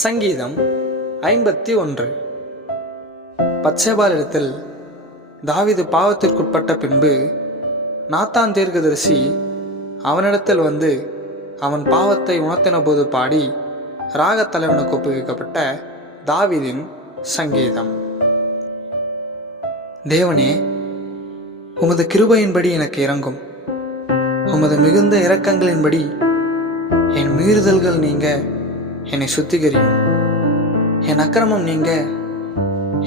சங்கீதம் 51. பத்சேபாளிடத்தில் தாவீது பாவத்திற்குட்பட்ட பின்பு நாத்தான் தீர்க்கதரிசி அவனிடத்தில் வந்து அவன் பாவத்தை உணர்த்தின போது பாடி ராகத் தலைவனுக்கு ஒப்புவிக்கப்பட்ட தாவீதின் சங்கீதம். தேவனே, உமது கிருபையின்படி எனக்கு இரங்கும். உமது மிகுந்த இரக்கங்களின்படி என் மீறுதல்கள் நீங்க என்னை சுத்திகரியும். என் அக்கிரமம் நீங்க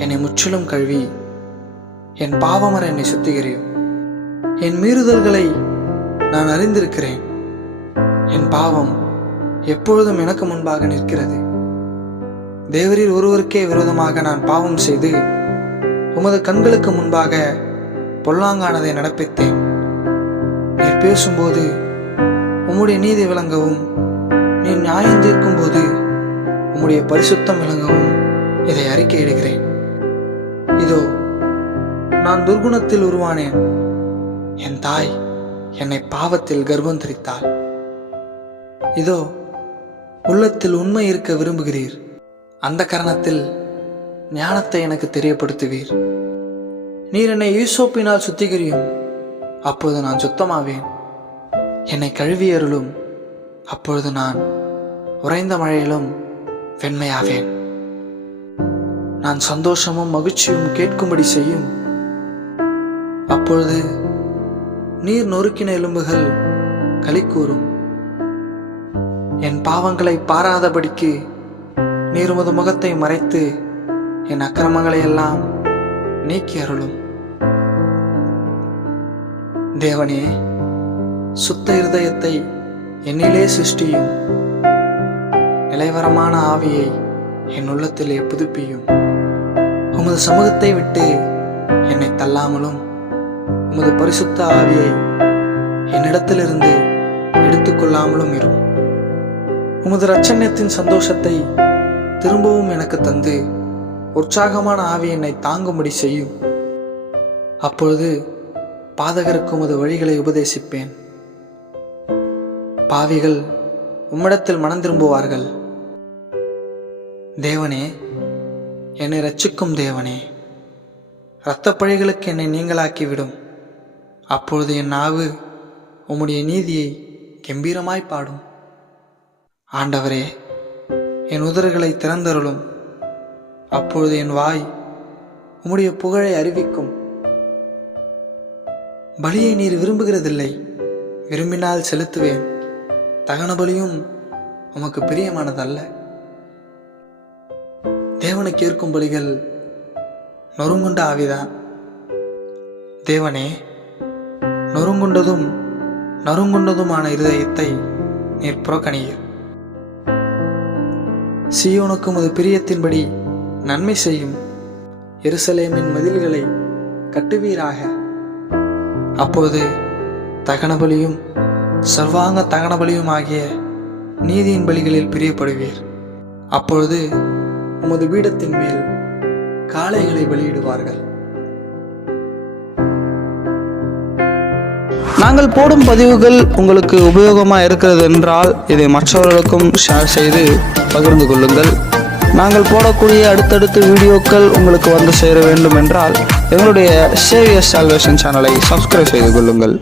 என்னை முற்றிலும் கழுவி என் பாவமர என்னை சுத்திகரியும். என் மீறுதல்களை நான் அறிந்திருக்கிறேன். என் பாவம் எப்பொழுதும் எனக்கு முன்பாக நிற்கிறது. தேவரீர் ஒருவருக்கே விரோதமாக நான் பாவம் செய்து உமது கண்களுக்கு முன்பாக பொல்லாங்கானதை நடப்பித்தேன். நீர் பேசும்போது உம்முடைய நீதி விளங்கவும், நீர் நியாயம் தீர்க்கும் போது உம்முடைய பரிசுத்தம் விளங்கவும் இதை அறிக்கையிடுகிறேன். இதோ, நான் துர்குணத்தில் உருவானேன். என் தாய் என்னை பாவத்தில் கர்ப்பம் தரித்தாள். இதோ, உள்ளத்தில் உண்மை இருக்க விரும்புகிறீர். அந்த காரணத்தில் ஞானத்தை எனக்கு தெரியப்படுத்துவீர். நீர் என்னை ஈசோப்பினால் சுத்திகரியும், அப்பொழுது நான் சுத்தமாவேன். என்னை கழுவியருளும், அப்பொழுது நான் உறைந்த மழையிலும் வெண்மையாவேன். நான் சந்தோஷமும் மகிழ்ச்சியும் கேட்கும்படி செய்யும், அப்பொழுது நீர் நொறுக்கின எலும்புகள் களி கூறும். என் பாவங்களை பாராதபடிக்கு நீர் உமது முகத்தை மறைத்து என் அக்கிரமங்களை எல்லாம் நீக்கி அருளும். தேவனே, சுத்த இருதயத்தை என்னிலே சிருஷ்டியும், நிலைவரமான ஆவியை என் உள்ளத்திலே புதுப்பியும். உமது சமூகத்தை விட்டு என்னை தள்ளாமலும் உமது பரிசுத்த ஆவியை என்னிடத்திலிருந்து எடுத்துக்கொள்ளாமலும் இரும். உமது இரட்சண்யத்தின் சந்தோஷத்தை திரும்பவும் எனக்கு தந்து உற்சாகமான ஆவி என்னை தாங்கும்படி செய்யும். அப்பொழுது பாதகருக்கு உமது வழிகளை உபதேசிப்பேன். பாவிகள் உம்மிடத்தில் மனம் திரும்புவார்கள். தேவனே, என்னை இரட்சிக்கும் தேவனே, இரத்தப்பழிகளுக்கு என்னை நீங்களாக்கிவிடும். அப்பொழுது என் நாவு உம்முடைய நீதியை கம்பீரமாய் பாடும். ஆண்டவரே, என் உதடுகளை திறந்தருளும். அப்பொழுது என் வாய் உம்முடைய புகழை அறிவிக்கும். பலியை நீர் விரும்புகிறதில்லை. விரும்பினால் செலுத்துவேன். தகன பலியும் உமக்கு பிரியமானதல்ல. தேவனுக்கு ஏற்கும் பலிகள் நொறுங்குண்ட ஆவிதான். தேவனே, நொறுங்குண்டதுமான இருதயத்தை நீர் புறக்கணியீர். சீயோனுக்கு உமது பிரியத்தின்படி நன்மை செய்யும். எருசலேமின் மதில்களை கட்டுவீராக. அப்பொழுது தகன பலியும் சர்வாங்க தகன பலியும் ஆகிய நீதியின் பலிகளில் பிரியப்படுவீர். அப்பொழுது உமது பீடத்தின் மேல் காளைகளை பலியிடுவார்கள். நாங்கள் போடும் பதிவுகள் உங்களுக்கு உபயோகமாக இருக்கிறது என்றால் இதை மற்றவர்களுக்கும் ஷேர் செய்து பகிர்ந்து கொள்ளுங்கள். நாங்கள் போடக்கூடிய அடுத்தடுத்த வீடியோக்கள் உங்களுக்கு வந்து சேர வேண்டும் என்றால் எங்களுடைய சேவியர் சால்வேஷன் சேனலை சப்ஸ்கிரைப் செய்து கொள்ளுங்கள்.